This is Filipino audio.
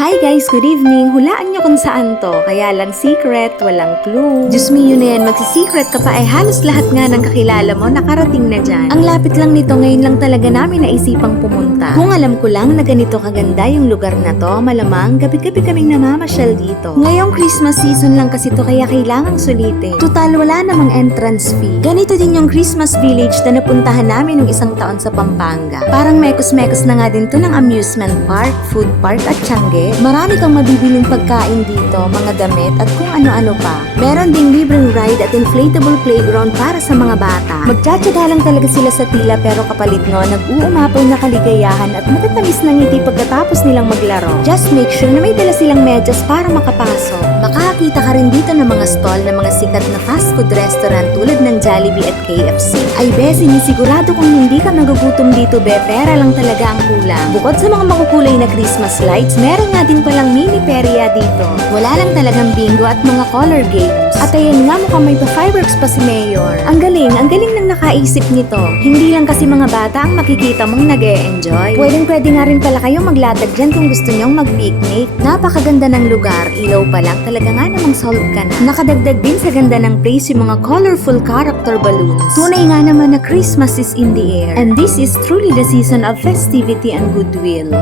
Hi guys, good evening. Hulaan nyo kung saan to. Kaya lang secret, walang clue. Diyos me, yun na yan. Magsisecret ka pa ay halos lahat nga ng kakilala mo nakarating na dyan. Ang lapit lang nito, ngayon lang talaga namin naisipang pumunta. Kung alam ko lang na ganito kaganda yung lugar na to, malamang gabi-gabi kaming namamasyal dito. Ngayong Christmas season lang kasi to kaya kailangang sulitin. Total, wala namang entrance fee. Ganito din yung Christmas village na napuntahan namin nung isang taon sa Pampanga. Parang mekos-mekos na nga din to ng amusement park, food park at Tiangge. Marami kang mabibiling pagkain dito, mga damit at kung ano-ano pa. Meron ding libreng ride at inflatable playground para sa mga bata. Magtsatsaga lang talaga sila sa tila pero kapalit no, nag-uumapaw na kaligayahan at matatamis na ngiti pagkatapos nilang maglaro. Just make sure na may dala silang medyas para makapasok. Makakakita ka rin dito ng mga stall ng mga sikat na fast food restaurant tulad ng Jollibee at KFC. Ay be, sinisigurado kung hindi ka magugutom dito be, pera lang talaga ang kulang. Bukod sa mga makukulay na Christmas lights, meron nga din palang mini perya dito. Wala lang talagang bingo at mga color games. At ayan nga mukhang may pa-fireworks pa si Mayor. Ang galing nang nakaisip nito. Hindi lang kasi mga bata ang makikita mong nag-e-enjoy. Pwede nga rin pala kayong maglatag dyan kung gusto nyong mag-picnic. Napakaganda ng lugar, ilaw pa lang talaga nga namang solve ka na. Nakadagdag din sa ganda ng place yung mga colorful character balloons. Tunay nga naman na Christmas is in the air. And this is truly the season of festivity and goodwill.